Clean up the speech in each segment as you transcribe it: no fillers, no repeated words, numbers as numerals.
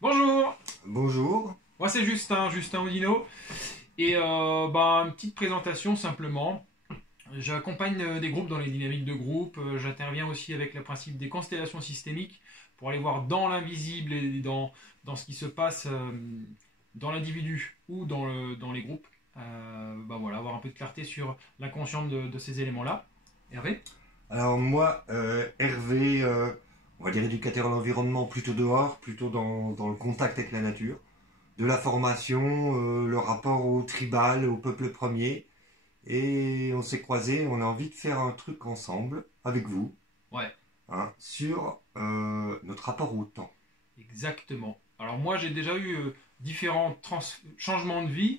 Bonjour, Bonjour. moi c'est Justin Odino. Et une petite présentation simplement. J'accompagne des groupes dans les dynamiques de groupe. J'interviens aussi avec le principe des constellations systémiques pour aller voir dans l'invisible et dans ce qui se passe dans l'individu ou dans les groupes. Voilà, avoir un peu de clarté sur l'inconscient de ces éléments-là. Hervé? Alors moi, Hervé, on va dire éducateur à l'environnement, plutôt dehors, plutôt dans le contact avec la nature. De la formation, le rapport au tribal, au peuple premier. Et on s'est croisés, on a envie de faire un truc ensemble, avec vous, Ouais, hein, sur notre rapport au temps. exactement. Alors moi j'ai déjà eu différents changements de vie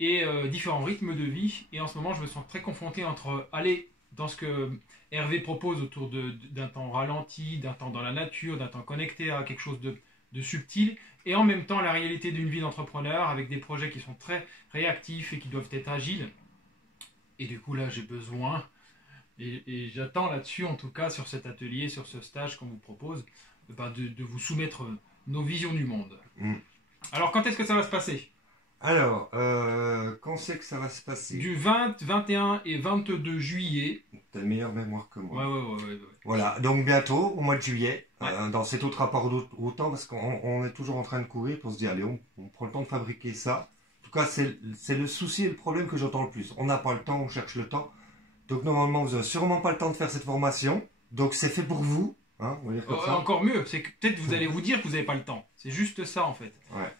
et différents rythmes de vie. Et en ce moment, je me sens très confronté entre aller dans ce que Hervé propose autour d'un temps ralenti, d'un temps dans la nature, d'un temps connecté à quelque chose de subtil, et en même temps la réalité d'une vie d'entrepreneur avec des projets qui sont très réactifs et qui doivent être agiles. Et du coup, là, j'ai besoin, et j'attends là-dessus, en tout cas, sur cet atelier, sur ce stage qu'on vous propose, de vous soumettre nos visions du monde. Hmm. Alors, quand est-ce que ça va se passer? Alors, quand c'est que ça va se passer? Du 20, 21 et 22 juillet. T'as une meilleure mémoire que moi. Ouais. Voilà, donc bientôt, au mois de juillet, Ouais. dans cet autre rapport au temps, parce qu'on est toujours en train de courir pour se dire, allez, on prend le temps de fabriquer ça. En tout cas, c'est le souci et le problème que j'entends le plus. On n'a pas le temps, on cherche le temps. Donc normalement, vous n'avez sûrement pas le temps de faire cette formation. Donc c'est fait pour vous, hein, on va dire comme ça. Encore mieux, c'est que peut-être vous allez vous dire que vous n'avez pas le temps. C'est juste ça, en fait. Ouais.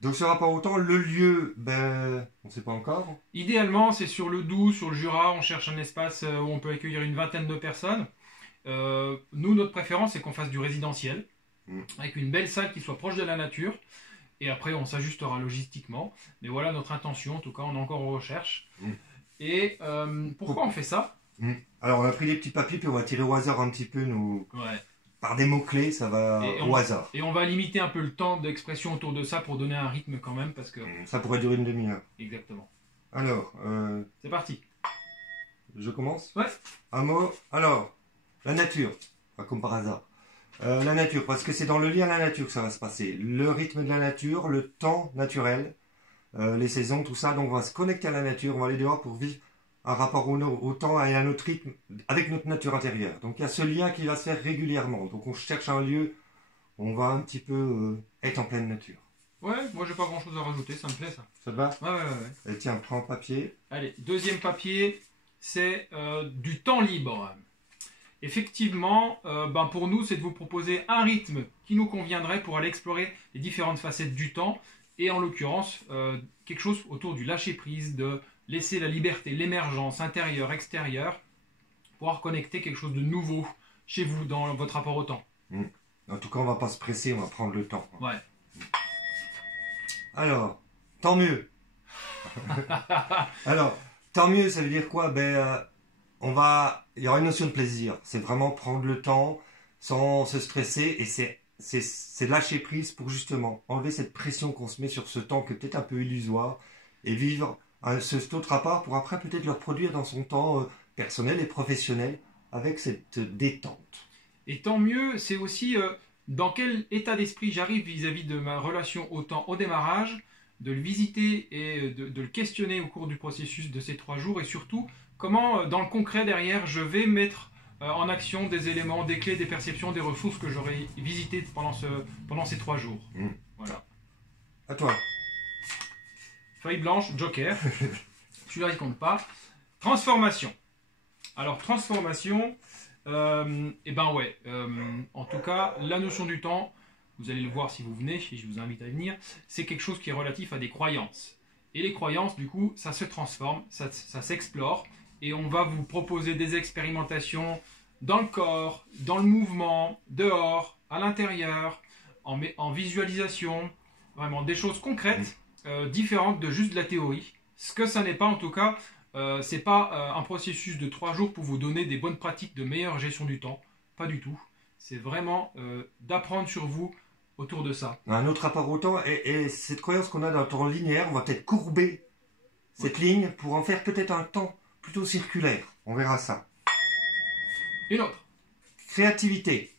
Donc ce rapport au temps, le lieu, ben, on ne sait pas encore. Idéalement, c'est sur le Doubs, sur le Jura. On cherche un espace où on peut accueillir une vingtaine de personnes. Nous, notre préférence, c'est qu'on fasse du résidentiel, avec une belle salle qui soit proche de la nature. Et après, on s'ajustera logistiquement. Mais voilà notre intention. En tout cas, on est encore en recherche. Et pourquoi on fait ça? Alors on a pris des petits papiers, puis on va tirer au hasard un petit peu, Ouais. par des mots-clés, ça va au hasard. Et on va limiter un peu le temps d'expression autour de ça pour donner un rythme quand même, parce que... Ça pourrait durer une demi-heure. Exactement. Alors, C'est parti. je commence? Ouais. Un mot. Alors, la nature, pas comme par hasard. La nature, parce que c'est dans le lien à la nature que ça va se passer. Le rythme de la nature, le temps naturel, les saisons, tout ça. Donc on va se connecter à la nature, on va aller dehors pour vivre un rapport au temps et à notre rythme avec notre nature intérieure. Donc il y a ce lien qui va se faire régulièrement. Donc on cherche un lieu où on va un petit peu être en pleine nature. Ouais, moi j'ai pas grand chose à rajouter, ça me plaît ça. Ça te va? Ouais. Et tiens, prends un papier. Allez, deuxième papier, c'est du temps libre. Effectivement, pour nous, c'est de vous proposer un rythme qui nous conviendrait pour aller explorer les différentes facettes du temps, et en l'occurrence, quelque chose autour du lâcher-prise, de laisser la liberté, l'émergence intérieure, extérieure, pouvoir connecter quelque chose de nouveau chez vous dans votre rapport au temps. En tout cas, on va pas se presser, on va prendre le temps. Ouais. Alors, tant mieux. Alors, tant mieux, ça veut dire quoi? Il y aura une notion de plaisir. C'est vraiment prendre le temps sans se stresser, et c'est lâcher prise pour justement enlever cette pression qu'on se met sur ce temps qui est peut-être un peu illusoire, et vivre cet autre rapport pour après peut-être le reproduire dans son temps personnel et professionnel avec cette détente. Et tant mieux, c'est aussi dans quel état d'esprit j'arrive vis-à-vis de ma relation au temps au démarrage, de le visiter et de le questionner au cours du processus de ces 3 jours, et surtout comment dans le concret derrière je vais mettre en action des éléments, des clés, des perceptions, des ressources que j'aurai visitées pendant ces 3 jours. Voilà. À toi. Feuille blanche, joker. Celui-là il compte pas. Transformation. Alors transformation, en tout cas, la notion du temps, vous allez le voir si vous venez, et je vous invite à venir, c'est quelque chose qui est relatif à des croyances. Et les croyances, du coup, ça se transforme, ça s'explore, et on va vous proposer des expérimentations dans le corps, dans le mouvement, dehors, à l'intérieur, en visualisation, vraiment des choses concrètes, différentes de juste de la théorie. Ce que ça n'est pas, en tout cas, c'est pas un processus de 3 jours pour vous donner des bonnes pratiques de meilleure gestion du temps. Pas du tout. C'est vraiment d'apprendre sur vous autour de ça. Un autre rapport au temps, et cette croyance qu'on a dans le temps linéaire, on va peut-être courber cette ligne pour en faire peut-être un temps plutôt circulaire. On verra ça. Une autre. Créativité.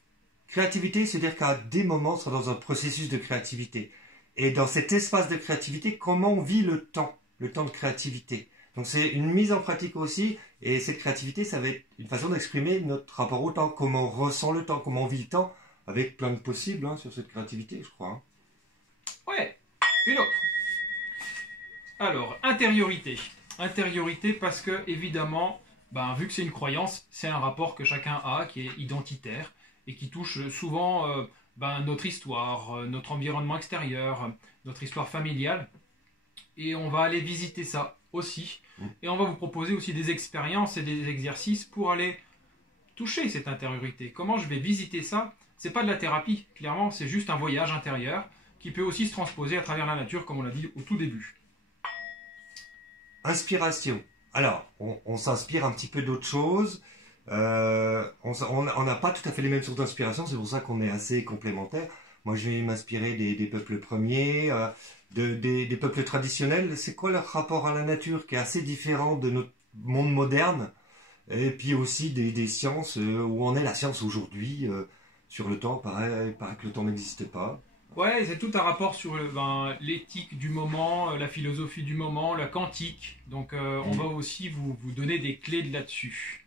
Créativité, c'est-à-dire qu'à des moments, on sera dans un processus de créativité. Et dans cet espace de créativité, comment on vit le temps de créativité. Donc c'est une mise en pratique aussi, et cette créativité, ça va être une façon d'exprimer notre rapport au temps, comment on ressent le temps, comment on vit le temps, avec plein de possibles sur cette créativité, je crois. Ouais, une autre. Alors, intériorité. Intériorité parce que, évidemment, vu que c'est une croyance, c'est un rapport que chacun a qui est identitaire et qui touche souvent notre histoire, notre environnement extérieur, notre histoire familiale. Et on va aller visiter ça aussi. Et on va vous proposer aussi des expériences et des exercices pour aller toucher cette intériorité. Comment je vais visiter ça? C'est pas de la thérapie, clairement, c'est juste un voyage intérieur qui peut aussi se transposer à travers la nature, comme on l'a dit au tout début. Inspiration. Alors, on s'inspire un petit peu d'autres choses. On n'a pas tout à fait les mêmes sources d'inspiration, c'est pour ça qu'on est assez complémentaires. Moi, je vais m'inspirer des peuples premiers, des peuples traditionnels. C'est quoi leur rapport à la nature qui est assez différent de notre monde moderne? Et puis aussi des sciences, où en est la science aujourd'hui sur le temps. Pareil que le temps n'existe pas. Ouais, c'est tout un rapport sur l'éthique du moment, la philosophie du moment, la quantique. Donc on va aussi vous donner des clés de là-dessus.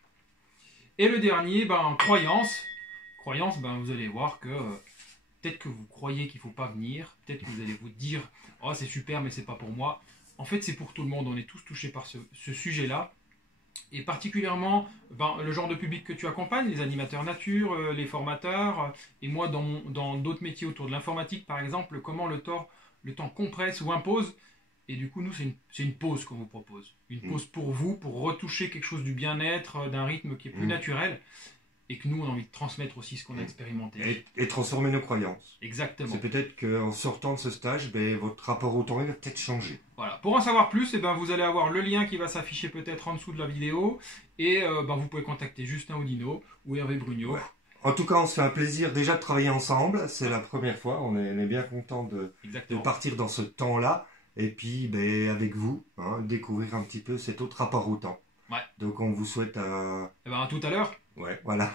Et le dernier, croyance. Croyance, vous allez voir que peut-être que vous croyez qu'il ne faut pas venir, peut-être que vous allez vous dire « Oh, c'est super, mais c'est pas pour moi ». En fait, c'est pour tout le monde, on est tous touchés par ce sujet-là. Et particulièrement, le genre de public que tu accompagnes, les animateurs nature, les formateurs, et moi dans d'autres métiers autour de l'informatique, par exemple, comment le temps compresse ou impose. Et du coup, nous, c'est une pause qu'on vous propose. Une pause pour vous, pour retoucher quelque chose du bien-être, d'un rythme qui est plus naturel. Et que nous, on a envie de transmettre aussi ce qu'on a expérimenté. Et transformer nos croyances. Exactement. C'est peut-être qu'en sortant de ce stage, votre rapport au temps va peut-être changer. Voilà. Pour en savoir plus, vous allez avoir le lien qui va s'afficher peut-être en dessous de la vidéo. Et vous pouvez contacter Justin Oudinot ou Hervé Brugnot. Ouais. En tout cas, on se fait un plaisir déjà de travailler ensemble. C'est la première fois. On est bien content de partir dans ce temps-là. Et puis, avec vous, découvrir un petit peu cet autre rapport au temps. Ouais. Donc, on vous souhaite à... à tout à l'heure. Ouais, voilà.